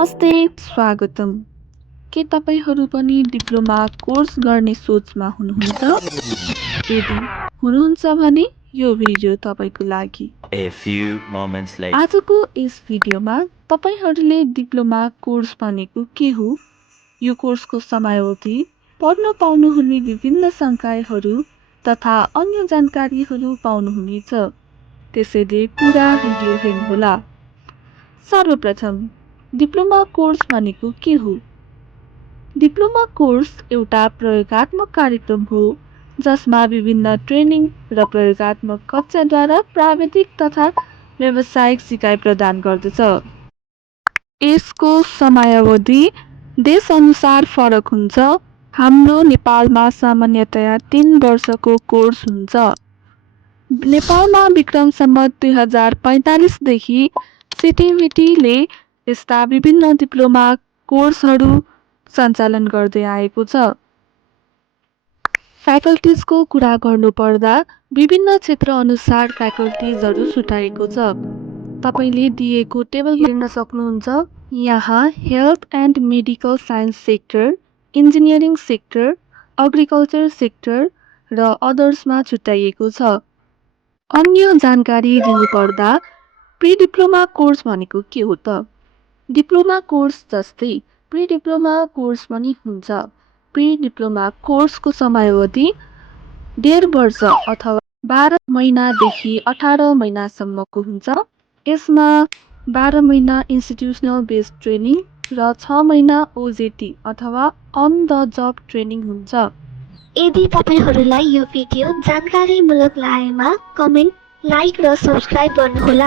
नमस्ते, स्वागतम। के तपाईँहरू पनि डिप्लोमा कोर्स गर्ने सोचमा हुनुहुन्छ? यदि हुनुहुन्छ भने यो भिडियो तपाईँको लागि। A few moments later. आजको यस भिडियोमा तपाईँहरूले डिप्लोमा कोर्स भनेको के हो, यो कोर्सको समयावधि, पढ्न पाउनुहुने विभिन्न संकायहरू तथा अन्य जानकारीहरू पाउनुहुनेछ। त्यसैले पुरा भिडियो हेर्नुहोला। सर्वप्रथम डिप्लोमा कोर्स भनेको के हो? डिप्लोमा कोर्स एउटा प्रयोगात्मक कार्यक्रम हो जसमा विभिन्न ट्रेनिङ र प्रयोगात्मक कक्षाद्वारा प्राविधिक तथा व्यावसायिक सिकाइ प्रदान गर्दछ। यसको समयावधि देशअनुसार फरक हुन्छ। हाम्रो नेपालमा सामान्यतया 3 वर्षको कोर्स हुन्छ। नेपालमा विक्रम सम्वत 2045 देखि सिटिभिटीले यस्ता विभिन्न डिप्लोमा कोर्सहरू सञ्चालन गर्दै आएको छ। फ्याकल्टिजको कुरा गर्नुपर्दा विभिन्न क्षेत्र अनुसार फ्याकल्टिजहरू छुट्याएको छ। तपाईँले दिएको टेबल हेर्न सक्नुहुन्छ। यहाँ health and medical science sector, engineering sector, agriculture sector र अदर्समा छुट्याइएको छ। अन्य जानकारी दिनुपर्दा प्री डिप्लोमा कोर्स भनेको के हो त? डिप्लोमा कोर्स जस्तै प्री डिप्लोमा कोर्स पनि हुन्छ। प्री डिप्लोमा कोर्सको समयावधि 1.5 वर्ष अथवा 12 महिनादेखि 18 महिनासम्मको हुन्छ। यसमा 12 महिना इन्स्टिट्युसनल बेस्ड ट्रेनिङ र 6 महिना ओजेटी अथवा अन द जब ट्रेनिङ हुन्छ। यदि तपाईहरूलाई यो भिडियो जानकारीमूलक लागेमा कमेन्ट, लाइक र सब्स्क्राइब गर्नुहोला।